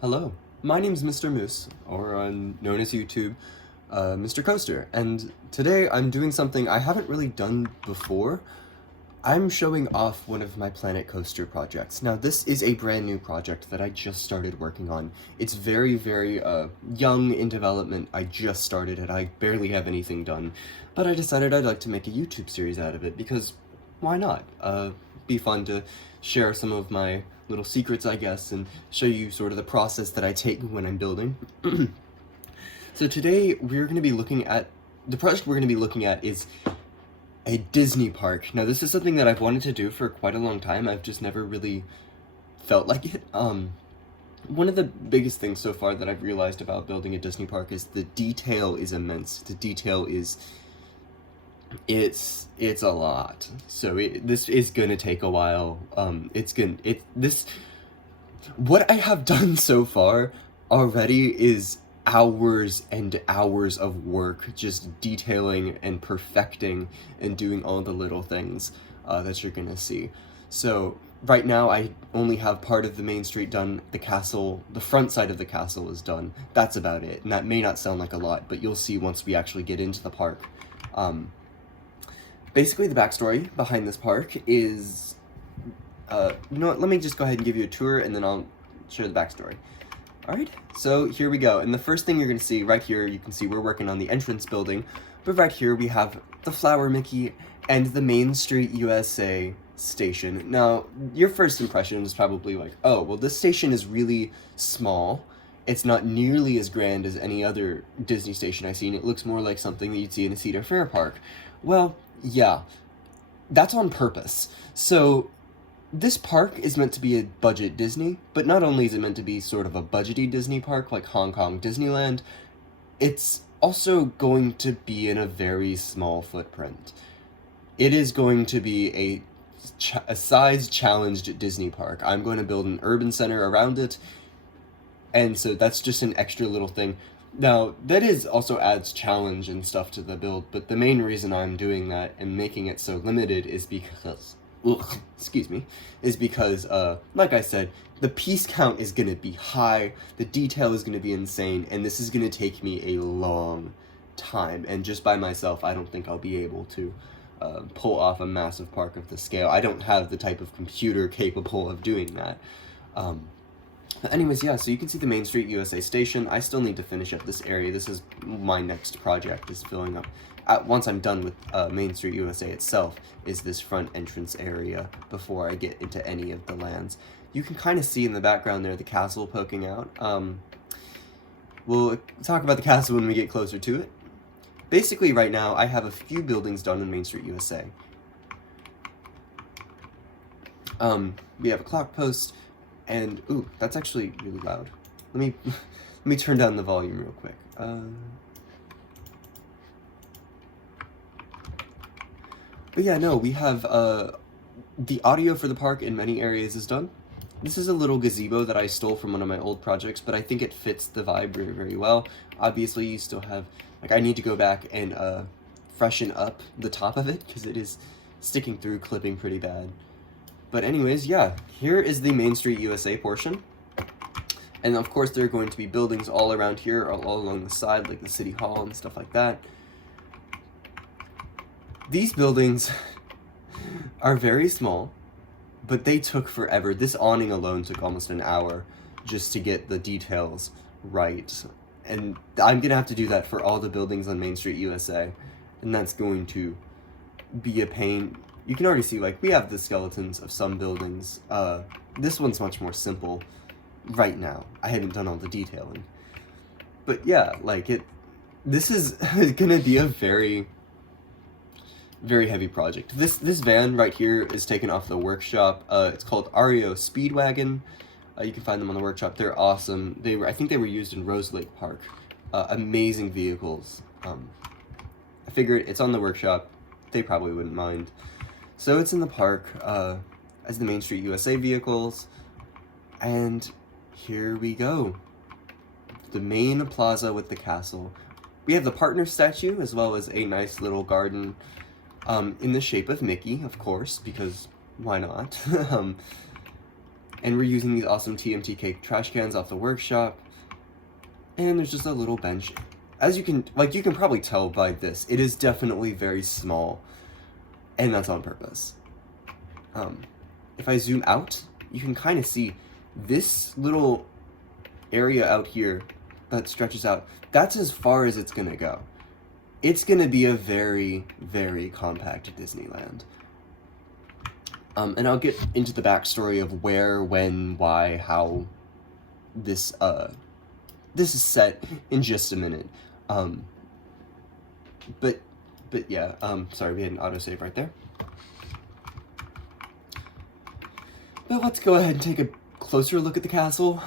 Hello, my name's Mr. Moose, or I'm known as YouTube, Mr. Coaster, and today I'm doing something I haven't really done before. I'm showing off one of my Planet Coaster projects. Now, this is a brand new project that I just started working on. It's very young in development. I just started it. I barely have anything done, but I decided I'd like to make a YouTube series out of it because why not? Be fun to share some of my little secrets, I guess, and show you sort of the process that I take when I'm building. So today we're going to be looking at, the project we're going to be looking at is a Disney park. Now this is something that I've wanted to do for quite a long time. I've just never really felt like it. One of the biggest things so far that I've realized about building a Disney park is the detail is immense. The detail is, it's a lot. So this is gonna take a while. What I have done so far already is hours and hours of work just detailing and perfecting and doing all the little things that you're gonna see. So right now I only have part of the main street done. The castle, the front side of the castle is done. That's about it, and that may not sound like a lot, but you'll see once we actually get into the park. Basically the backstory behind this park is, you know what, let me just go ahead and give you a tour and then I'll share the backstory. Alright, so here we go, and the first thing you're going to see right here, you can see we're working on the entrance building, but right here we have the Flower Mickey and the Main Street USA station. Now, your first impression is probably like, oh, well this station is really small. It's not nearly as grand as any other Disney station I've seen. It looks more like something that you'd see in a Cedar Fair park. Well, yeah, that's on purpose. So this park is meant to be a budget Disney, but not only is it meant to be sort of a budgety Disney park like Hong Kong Disneyland, it's also going to be in a very small footprint. It is going to be a size-challenged Disney park. I'm going to build an urban center around it, and so that's just an extra little thing. Now, that is also adds challenge and stuff to the build, but the main reason I'm doing that and making it so limited is because, like I said, the piece count is going to be high, the detail is going to be insane, and this is going to take me a long time, and just by myself, I don't think I'll be able to pull off a massive park of this scale. I don't have the type of computer capable of doing that. Anyways, yeah, so you can see the Main Street USA station. I still need to finish up this area. This is my next project, is filling up. Once I'm done with Main Street USA itself, is this front entrance area before I get into any of the lands. You can kind of see in the background there the castle poking out. We'll talk about the castle when we get closer to it. Basically, right now, I have a few buildings done in Main Street USA. We have a clock post, and, ooh, that's actually really loud. Let me turn down the volume real quick. But yeah, no, we have, the audio for the park in many areas is done. This is a little gazebo that I stole from one of my old projects, but I think it fits the vibe very well. Obviously, you still have, like, I need to go back and, freshen up the top of it, because it is sticking through, clipping pretty bad. But anyways, yeah, here is the Main Street USA portion. And of course there are going to be buildings all around here, all along the side, like the City Hall and stuff like that. These buildings are very small, but they took forever. This awning alone took almost an hour just to get the details right. And I'm gonna have to do that for all the buildings on Main Street USA. And that's going to be a pain. You can already see, like, we have the skeletons of some buildings. This one's much more simple right now. I haven't done all the detailing. But yeah, like, this is gonna be a very heavy project. This van right here is taken off the workshop. It's called Ario Speedwagon. You can find them on the workshop. They're awesome. I think they were used in Rose Lake Park. Amazing vehicles. I figured it's on the workshop. They probably wouldn't mind. So it's in the park as the Main Street USA vehicles, and here we go. The main plaza with the castle. We have the partner statue, as well as a nice little garden in the shape of Mickey, of course, because why not? And we're using these awesome TMT cake trash cans off the workshop. And there's just a little bench. As you can probably tell by this, it is definitely very small. And that's on purpose. If I zoom out, you can kind of see this little area out here that stretches out. That's as far as it's gonna go. It's gonna be a very, very compact Disneyland. And I'll get into the backstory of where, when, why, how this is set in just a minute. But yeah, sorry, we had an autosave right there. But let's go ahead and take a closer look at the castle.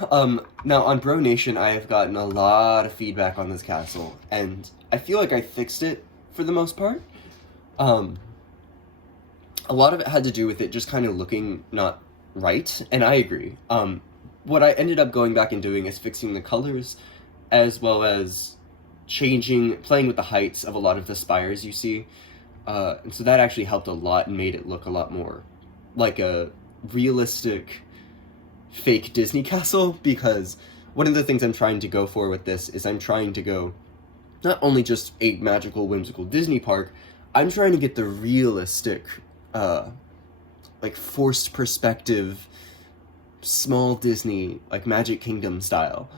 Now on Bro Nation, I have gotten a lot of feedback on this castle, and I feel like I fixed it for the most part. A lot of it had to do with it just kind of looking not right, and I agree. What I ended up going back and doing is fixing the colors, as well as playing with the heights of a lot of the spires you see. And so that actually helped a lot and made it look a lot more like a realistic fake Disney castle, because one of the things I'm trying to go for with this is I'm trying to go not only just a magical, whimsical Disney park, I'm trying to get the realistic, like forced perspective, small Disney, like Magic Kingdom style.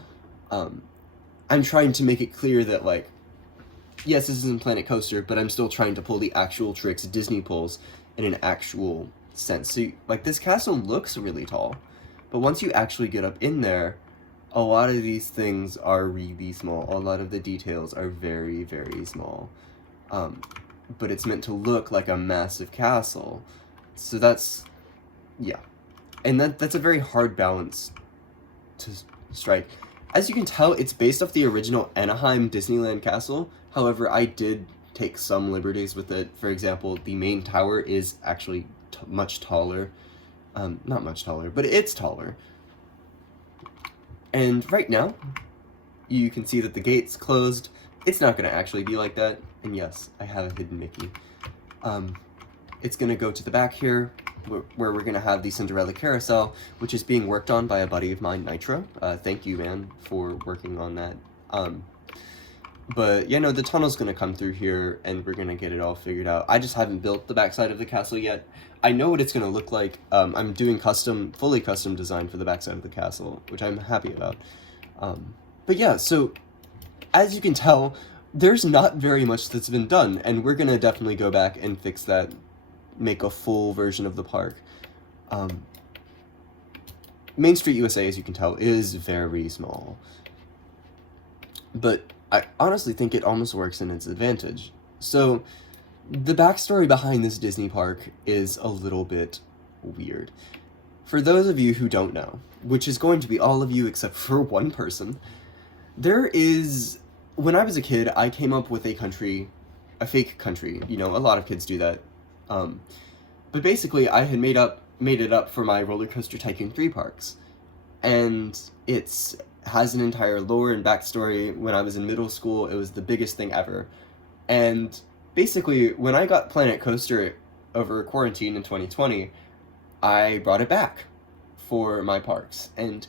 I'm trying to make it clear that, like, yes, this isn't Planet Coaster, but I'm still trying to pull the actual tricks Disney pulls in an actual sense. So, like, this castle looks really tall, but once you actually get up in there, a lot of these things are really small. A lot of the details are very, very small. But it's meant to look like a massive castle. So that's, yeah. And that's a very hard balance to strike. As you can tell, it's based off the original Anaheim Disneyland castle. However, I did take some liberties with it. For example, the main tower is actually much taller. Not much taller, but it's taller. And right now, you can see that the gate's closed. It's not going to actually be like that. And yes, I have a hidden Mickey. It's going to go to the back here, where we're going to have the Cinderella Carousel, which is being worked on by a buddy of mine, Nitro. Thank you, man, for working on that. But, yeah, no, the tunnel's going to come through here, and we're going to get it all figured out. I just haven't built the backside of the castle yet. I know what it's going to look like. I'm doing fully custom design for the backside of the castle, which I'm happy about. But, yeah, so, as you can tell, there's not very much that's been done, and we're going to definitely go back and fix that, make a full version of the park. Main Street USA, as you can tell, is very small. But I honestly think it almost works in its advantage. So, the backstory behind this Disney park is a little bit weird. For those of you who don't know, which is going to be all of you except for one person, when I was a kid, I came up with a fake country. You know, a lot of kids do that. But basically, I had made it up for my Roller Coaster Tycoon 3 parks. And has an entire lore and backstory. When I was in middle school, it was the biggest thing ever. And basically, when I got Planet Coaster over quarantine in 2020, I brought it back for my parks. And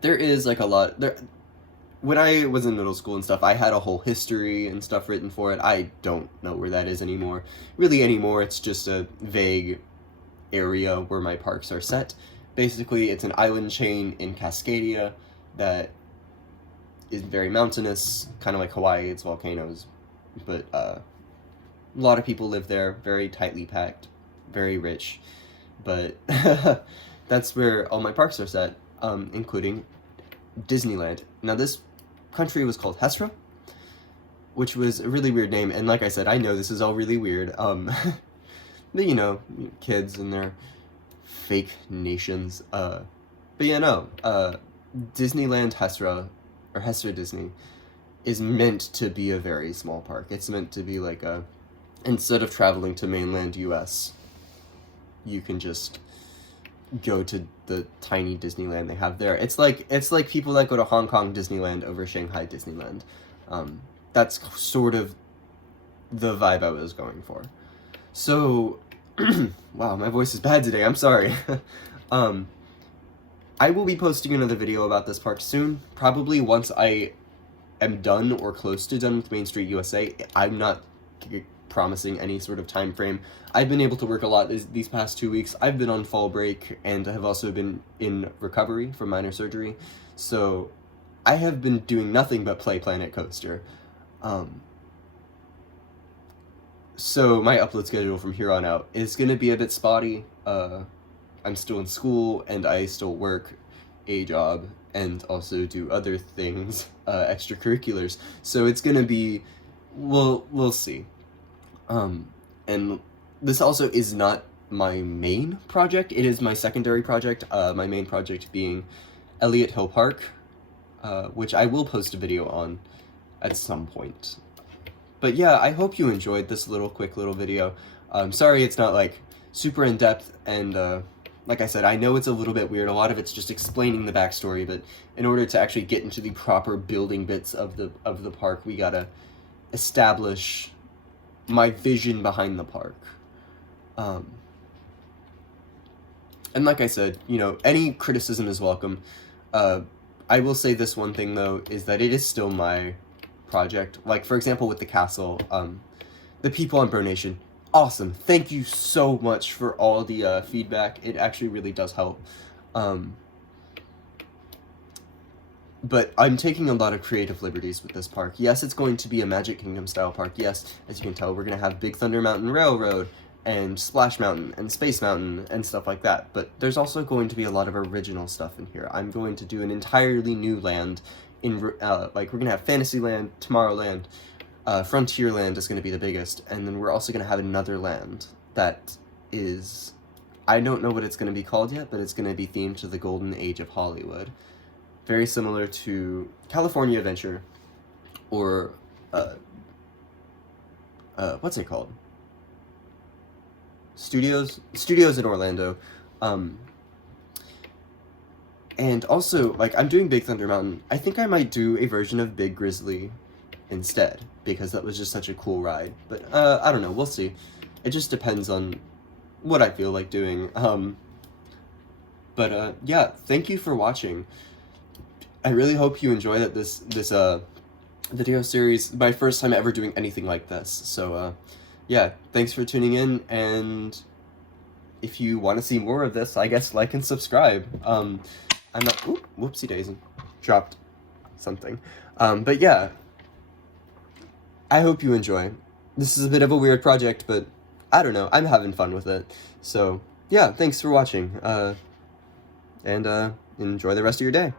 there is, like, a lot... When I was in middle school and stuff, I had a whole history and stuff written for it. I don't know where that is anymore. Really anymore, it's just a vague area where my parks are set. Basically, it's an island chain in Cascadia that is very mountainous, kind of like Hawaii, it's volcanoes. But a lot of people live there, very tightly packed, very rich. But that's where all my parks are set, including Disneyland. Now, this country was called Hessra, which was a really weird name, and like I said, I know this is all really weird, but you know, kids and their fake nations, but yeah, no, Disneyland Hessra, or Hessra Disney, is meant to be a very small park. It's meant to be like instead of traveling to mainland US, you can just go to the tiny Disneyland they have there. It's like people that go to Hong Kong Disneyland over Shanghai Disneyland. That's sort of the vibe I was going for. So, wow, my voice is bad today, I'm sorry. I will be posting another video about this park soon, probably once I am done or close to done with Main Street USA. I'm not promising any sort of time frame. I've been able to work a lot these past 2 weeks. I've been on fall break, and I have also been in recovery from minor surgery, so I have been doing nothing but play Planet Coaster. So my upload schedule from here on out is going to be a bit spotty. I'm still in school, and I still work a job, and also do other things, extracurriculars. So it's going to be, we'll see. And this also is not my main project. It is my secondary project, my main project being Elliott Hill Park, which I will post a video on at some point. But yeah, I hope you enjoyed this quick little video. Sorry it's not, like, super in-depth, and, like I said, I know it's a little bit weird. A lot of it's just explaining the backstory, but in order to actually get into the proper building bits of the park, we gotta establish my vision behind the park. And like I said, you know, any criticism is welcome. I will say this one thing, though, is that it is still my project. Like, for example, with the castle, the people on Burn Nation, awesome. Thank you so much for all the feedback. It actually really does help. But I'm taking a lot of creative liberties with this park. Yes, it's going to be a Magic Kingdom style park. Yes, as you can tell, we're going to have Big Thunder Mountain Railroad and Splash Mountain and Space Mountain and stuff like that. But there's also going to be a lot of original stuff in here. I'm going to do an entirely new land in, like, we're going to have Fantasyland, Tomorrowland, Frontierland is going to be the biggest, and then we're also going to have another land that is, I don't know what it's going to be called yet, but it's going to be themed to the Golden Age of Hollywood. Very similar to California Adventure, or, what's it called? Studios in Orlando. And also, like, I'm doing Big Thunder Mountain. I think I might do a version of Big Grizzly instead, because that was just such a cool ride. But, I don't know, we'll see. It just depends on what I feel like doing. But, yeah, thank you for watching. I really hope you enjoy this video series. My first time ever doing anything like this. So, yeah, thanks for tuning in, and if you want to see more of this, I guess like and subscribe. I'm not, ooh, whoopsie daisy, dropped something. But yeah, I hope you enjoy. This is a bit of a weird project, but I don't know, I'm having fun with it. So, yeah, thanks for watching, and enjoy the rest of your day.